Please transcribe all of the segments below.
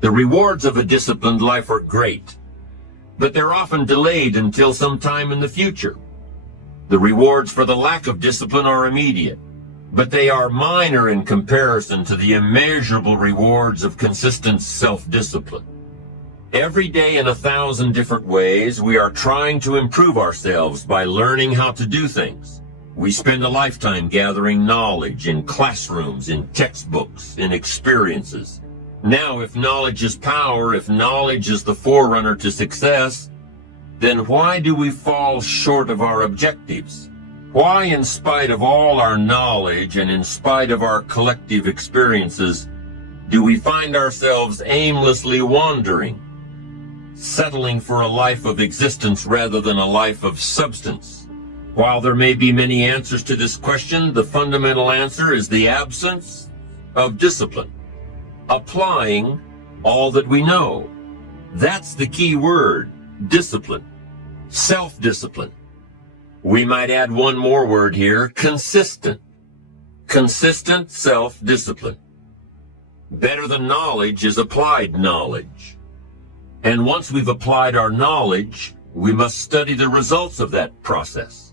The rewards of a disciplined life are great, but they're often delayed until some time in the future. The rewards for the lack of discipline are immediate, but they are minor in comparison to the immeasurable rewards of consistent self-discipline. Every day in 1,000 different ways, we are trying to improve ourselves by learning how to do things. We spend a lifetime gathering knowledge in classrooms, in textbooks, in experiences. Now, if knowledge is power, if knowledge is the forerunner to success, then why do we fall short of our objectives? Why, in spite of all our knowledge and in spite of our collective experiences, do we find ourselves aimlessly wandering, settling for a life of existence rather than a life of substance? While there may be many answers to this question, the fundamental answer is the absence of discipline. Applying all that we know. That's the key word, discipline. Self-discipline. We might add one more word here, consistent. Consistent self-discipline. Better than knowledge is applied knowledge. And once we've applied our knowledge, we must study the results of that process.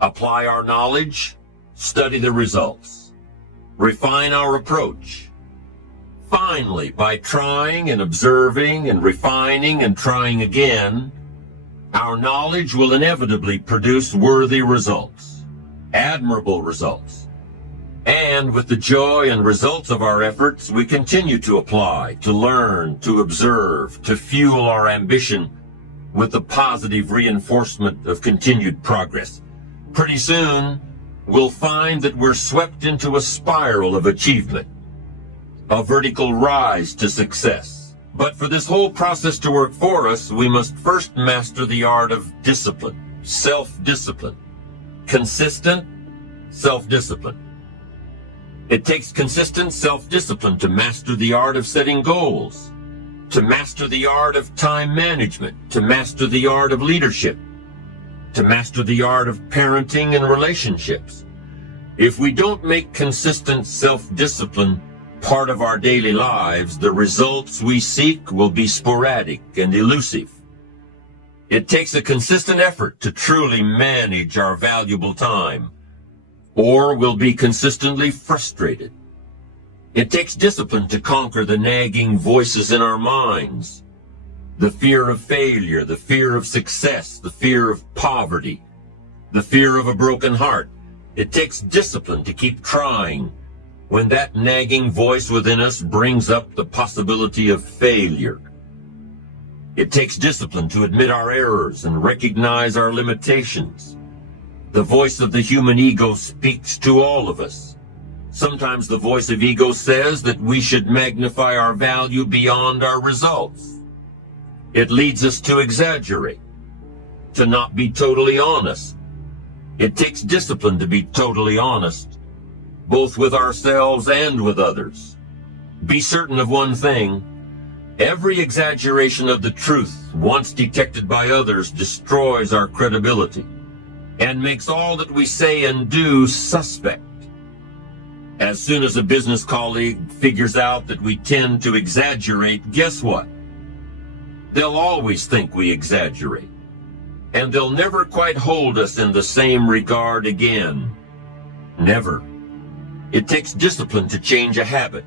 Apply our knowledge, study the results. Refine our approach. Finally, by trying and observing and refining and trying again, our knowledge will inevitably produce worthy results, admirable results. And with the joy and results of our efforts, we continue to apply, to learn, to observe, to fuel our ambition with the positive reinforcement of continued progress. Pretty soon, we'll find that we're swept into a spiral of achievement, a vertical rise to success. But for this whole process to work for us, we must first master the art of discipline, self-discipline, consistent self-discipline. It takes consistent self-discipline to master the art of setting goals, to master the art of time management, to master the art of leadership, to master the art of parenting and relationships. If we don't make consistent self-discipline part of our daily lives, the results we seek will be sporadic and elusive. It takes a consistent effort to truly manage our valuable time, or we'll be consistently frustrated. It takes discipline to conquer the nagging voices in our minds, the fear of failure, the fear of success, the fear of poverty, the fear of a broken heart. It takes discipline to keep trying when that nagging voice within us brings up the possibility of failure. It takes discipline to admit our errors and recognize our limitations. The voice of the human ego speaks to all of us. Sometimes the voice of ego says that we should magnify our value beyond our results. It leads us to exaggerate, to not be totally honest. It takes discipline to be totally honest, both with ourselves and with others. Be certain of one thing: every exaggeration of the truth, once detected by others, destroys our credibility and makes all that we say and do suspect. As soon as a business colleague figures out that we tend to exaggerate, guess what? They'll always think we exaggerate, and they'll never quite hold us in the same regard again. Never. It takes discipline to change a habit,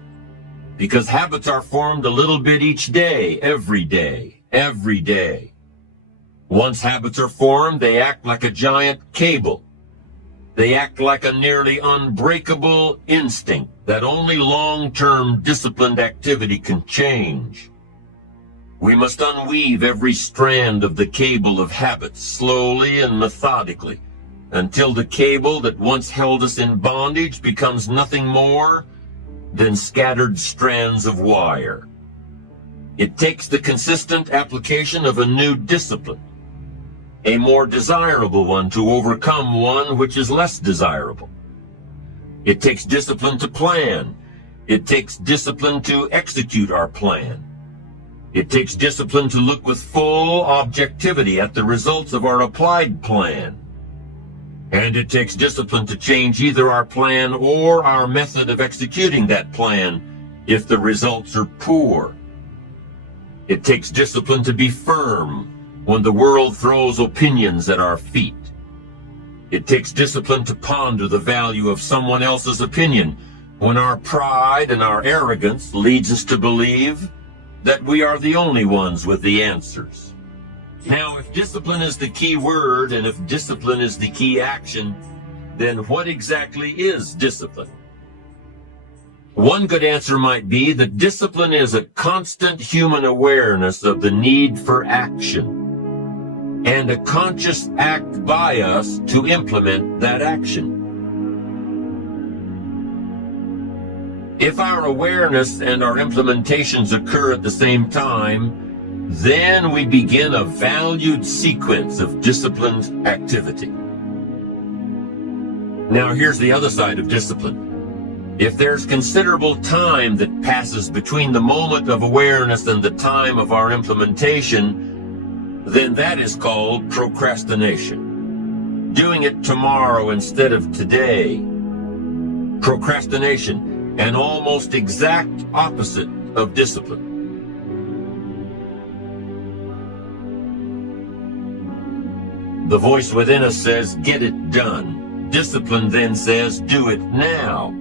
because habits are formed a little bit each day, every day, every day. Once habits are formed, they act like a giant cable. They act like a nearly unbreakable instinct that only long-term disciplined activity can change. We must unweave every strand of the cable of habits slowly and methodically, until the cable that once held us in bondage becomes nothing more than scattered strands of wire. It takes the consistent application of a new discipline, a more desirable one, to overcome one which is less desirable. It takes discipline to plan. It takes discipline to execute our plan. It takes discipline to look with full objectivity at the results of our applied plan. And it takes discipline to change either our plan or our method of executing that plan if the results are poor, It takes discipline to be firm when the world throws opinions at our feet. It takes discipline to ponder the value of someone else's opinion when our pride and our arrogance leads us to believe that we are the only ones with the answers. Now, if discipline is the key word and if discipline is the key action, then what exactly is discipline? One good answer might be that discipline is a constant human awareness of the need for action and a conscious act by us to implement that action. If our awareness and our implementations occur at the same time, then we begin a valued sequence of disciplined activity. Now, here's the other side of discipline. If there's considerable time that passes between the moment of awareness and the time of our implementation, then that is called procrastination. Doing it tomorrow instead of today. Procrastination, an almost exact opposite of discipline. The voice within us says, get it done. Discipline then says, do it now.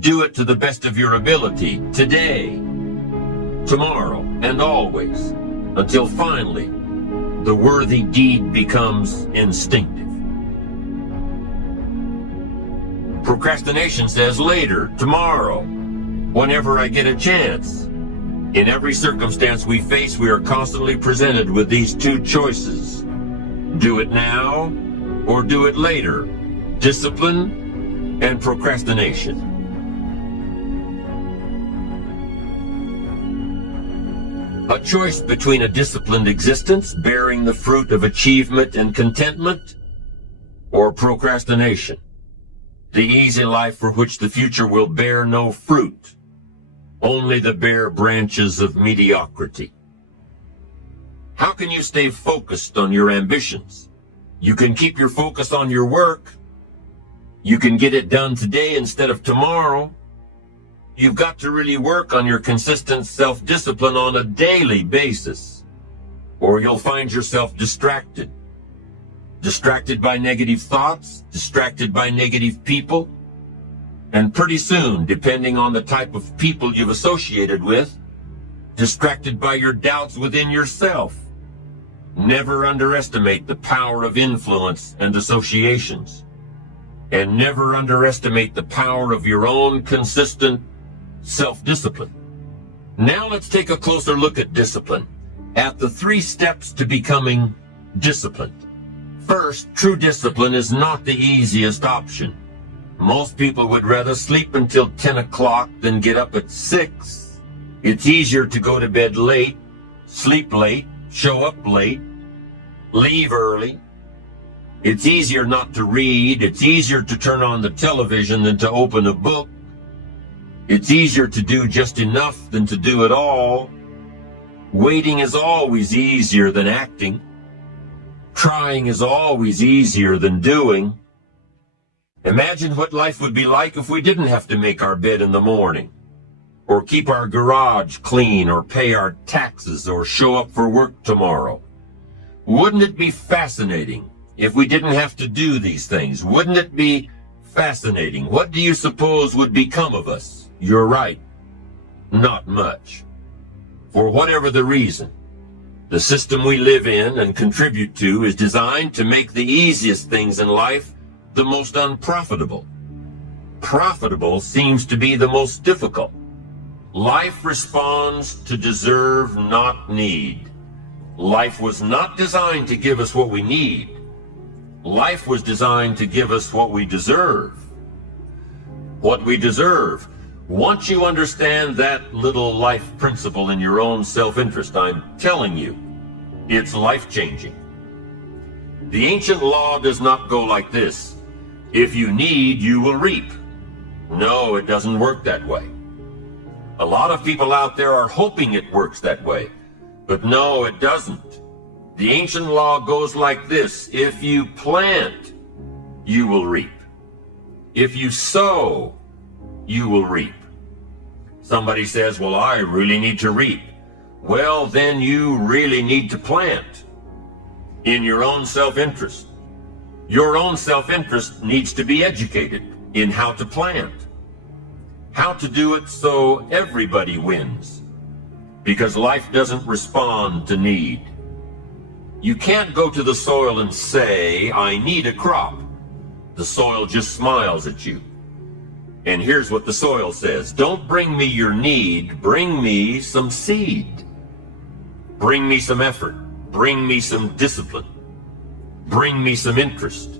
Do it to the best of your ability, today, tomorrow, and always, until finally the worthy deed becomes instinctive. Procrastination says later, tomorrow, whenever I get a chance. In every circumstance we face, we are constantly presented with these two choices. Do it now or do it later. Discipline and procrastination. A choice between a disciplined existence bearing the fruit of achievement and contentment or procrastination. The easy life for which the future will bear no fruit, only the bare branches of mediocrity. How can you stay focused on your ambitions? You can keep your focus on your work. You can get it done today instead of tomorrow. You've got to really work on your consistent self-discipline on a daily basis, or you'll find yourself distracted. Distracted by negative thoughts, distracted by negative people, and pretty soon, depending on the type of people you've associated with, distracted by your doubts within yourself. Never underestimate the power of influence and associations, and never underestimate the power of your own consistent self-discipline. Now let's take a closer look at discipline, at the 3 steps to becoming disciplined. First, true discipline is not the easiest option. Most people would rather sleep until 10 o'clock than get up at 6. It's easier to go to bed late, sleep late, show up late, leave early. It's easier not to read. It's easier to turn on the television than to open a book. It's easier to do just enough than to do it all. Waiting is always easier than acting. Trying is always easier than doing. Imagine what life would be like if we didn't have to make our bed in the morning, or keep our garage clean, or pay our taxes, or show up for work tomorrow. Wouldn't it be fascinating if we didn't have to do these things? Wouldn't it be fascinating? What do you suppose would become of us? You're right. Not much. For whatever the reason, the system we live in and contribute to is designed to make the easiest things in life the most unprofitable. Profitable seems to be the most difficult. Life responds to deserve, not need. Life was not designed to give us what we need. Life was designed to give us what we deserve. What we deserve. Once you understand that little life principle in your own self-interest, I'm telling you, it's life-changing. The ancient law does not go like this. If you need, you will reap. No, it doesn't work that way. A lot of people out there are hoping it works that way, but no, it doesn't. The ancient law goes like this. If you plant, you will reap. If you sow, you will reap. Somebody says, well, I really need to reap. well, then you really need to plant in your own self-interest. Your own self-interest needs to be educated in how to plant, how to do it so everybody wins, because life doesn't respond to need. You can't go to the soil and say, I need a crop. The soil just smiles at you. And here's what the soil says: don't bring me your need, bring me some seed. Bring me some effort, bring me some discipline, bring me some interest,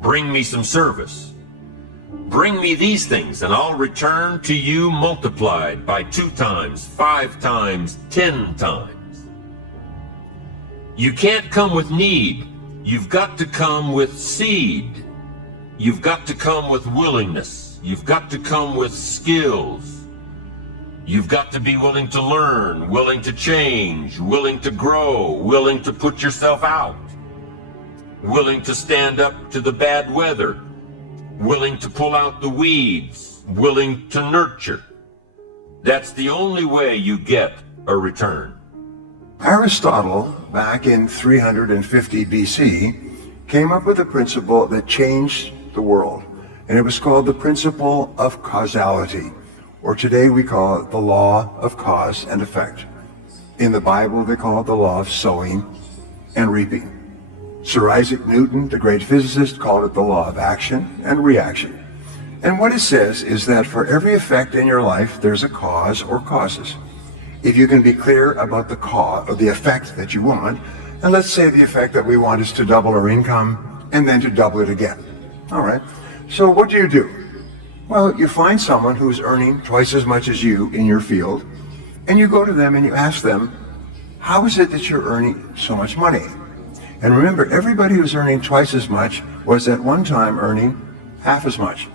bring me some service. Bring me these things and I'll return to you multiplied by 2 times, 5 times, 10 times. You can't come with need. You've got to come with seed. You've got to come with willingness. You've got to come with skills. You've got to be willing to learn, willing to change, willing to grow, willing to put yourself out, willing to stand up to the bad weather, willing to pull out the weeds, willing to nurture. That's the only way you get a return. Aristotle, back in 350 BC, came up with a principle that changed the world, and it was called the Principle of Causality, or today we call it the law of cause and effect. In the Bible, they call it the law of sowing and reaping. Sir Isaac Newton, the great physicist, called it the law of action and reaction. And what it says is that for every effect in your life, there's a cause or causes. If you can be clear about the cause or the effect that you want, and let's say the effect that we want is to double our income and then to double it again. All right. So what do? Well, you find someone who's earning twice as much as you in your field, and you go to them and you ask them, how is it that you're earning so much money? And remember, everybody who's earning twice as much was at one time earning half as much.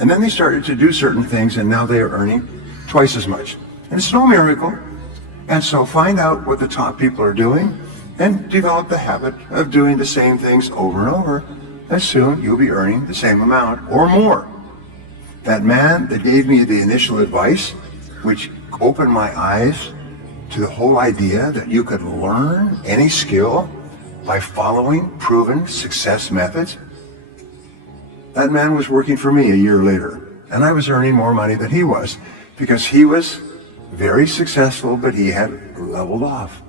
And then they started to do certain things, and now they are earning twice as much. And it's no miracle. And so find out what the top people are doing and develop the habit of doing the same things over and over. And soon you'll be earning the same amount or more. That man that gave me the initial advice, which opened my eyes to the whole idea that you could learn any skill by following proven success methods, that man was working for me a year later, and I was earning more money than he was, because he was very successful, but he had leveled off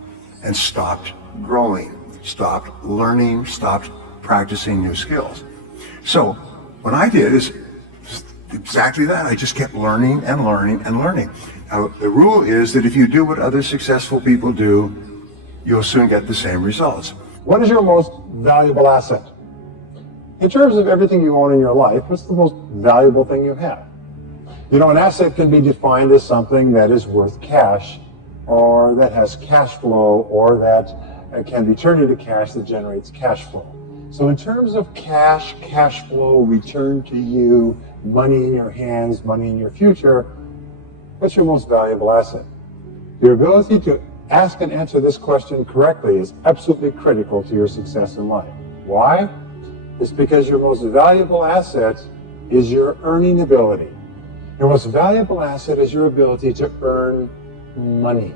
and stopped growing, stopped learning, stopped practicing new skills. So what I did is exactly that. I just kept learning and learning and learning. Now, the rule is that if you do what other successful people do, you'll soon get the same results. What is your most valuable asset? In terms of everything you own in your life, what's the most valuable thing you have? You know, an asset can be defined as something that is worth cash, or that has cash flow, or that can be turned into cash that generates cash flow. So in terms of cash, cash flow, return to you, money in your hands, money in your future, what's your most valuable asset? Your ability to ask and answer this question correctly is absolutely critical to your success in life. Why? It's because your most valuable asset is your earning ability. Your most valuable asset is your ability to earn money.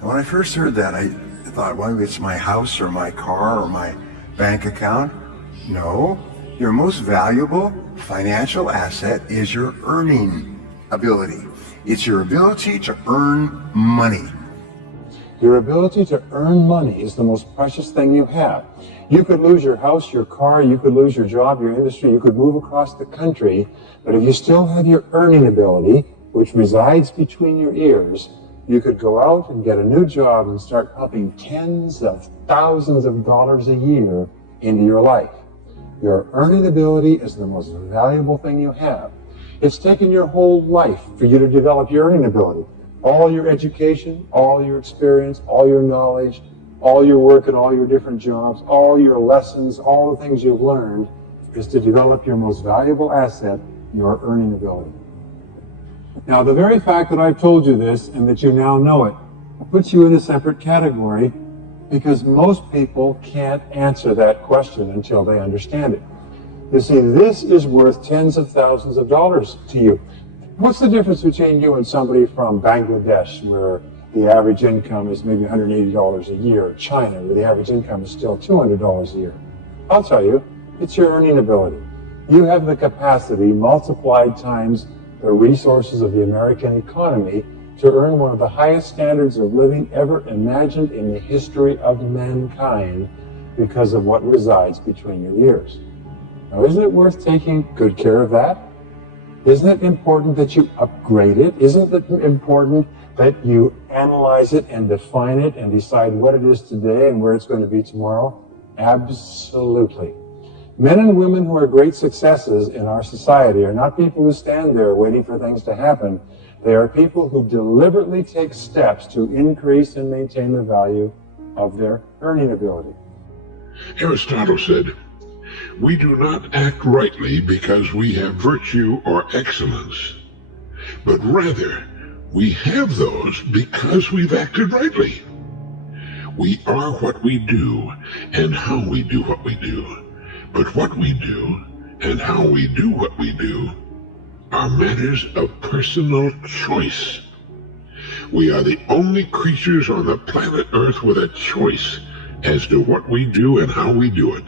And when I first heard that, I thought, well, it's my house or my car or my bank account. No, your most valuable financial asset is your earning ability. It's your ability to earn money. Your ability to earn money is the most precious thing you have. You could lose your house, your car, you could lose your job, your industry, you could move across the country, but if you still have your earning ability, which resides between your ears, you could go out and get a new job and start pumping tens of thousands of dollars a year into your life. Your earning ability is the most valuable thing you have. It's taken your whole life for you to develop your earning ability. All your education, all your experience, all your knowledge, all your work at all your different jobs, all your lessons, all the things you've learned is to develop your most valuable asset, your earning ability. Now, the very fact that I've told you this and that you now know it puts you in a separate category, because most people can't answer that question until they understand it. You see, this is worth tens of thousands of dollars to you. What's the difference between you and somebody from Bangladesh, where the average income is maybe $180 a year. China, where the average income is still $200 a year. I'll tell you, it's your earning ability. You have the capacity, multiplied times the resources of the American economy, to earn one of the highest standards of living ever imagined in the history of mankind because of what resides between your ears. Now, isn't it worth taking good care of that? Isn't it important that you upgrade it? Isn't it important that you analyze it and define it and decide what it is today and where it's going to be tomorrow? Absolutely. Men and women who are great successes in our society are not people who stand there waiting for things to happen. They are people who deliberately take steps to increase and maintain the value of their earning ability. Aristotle said, "We do not act rightly because we have virtue or excellence, but rather we have those because we've acted rightly. We are what we do and how we do what we do, but what we do and how we do what we do are matters of personal choice. We are the only creatures on the planet Earth with a choice as to what we do and how we do it.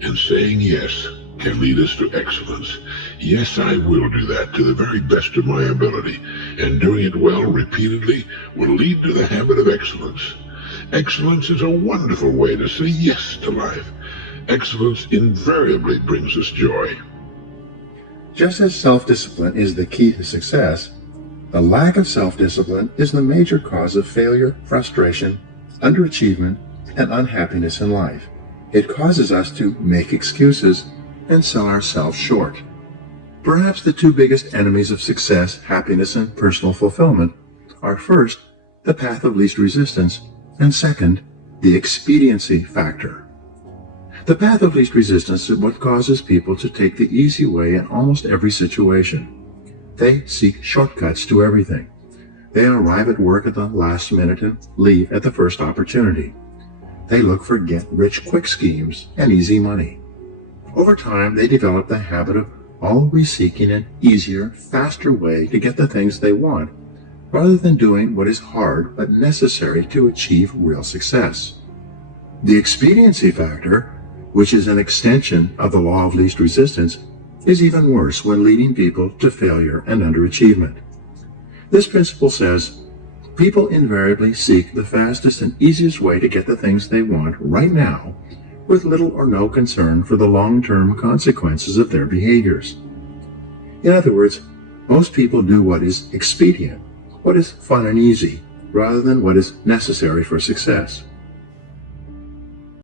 And saying yes can lead us to excellence. Yes, I will do that to the very best of my ability, and doing it well repeatedly will lead to the habit of excellence. Excellence is a wonderful way to say yes to life. Excellence invariably brings us joy." Just as self-discipline is the key to success, the lack of self-discipline is the major cause of failure, frustration, underachievement, and unhappiness in life. It causes us to make excuses and sell ourselves short. Perhaps the two biggest enemies of success, happiness, and personal fulfillment are first, the path of least resistance, and second, the expediency factor. The path of least resistance is what causes people to take the easy way in almost every situation. They seek shortcuts to everything. They arrive at work at the last minute and leave at the first opportunity. They look for get-rich-quick schemes and easy money. Over time, they develop the habit of always seeking an easier, faster way to get the things they want, rather than doing what is hard but necessary to achieve real success. The expediency factor, which is an extension of the law of least resistance, is even worse when leading people to failure and underachievement. This principle says, people invariably seek the fastest and easiest way to get the things they want right now, with little or no concern for the long-term consequences of their behaviors. In other words, most people do what is expedient, what is fun and easy, rather than what is necessary for success.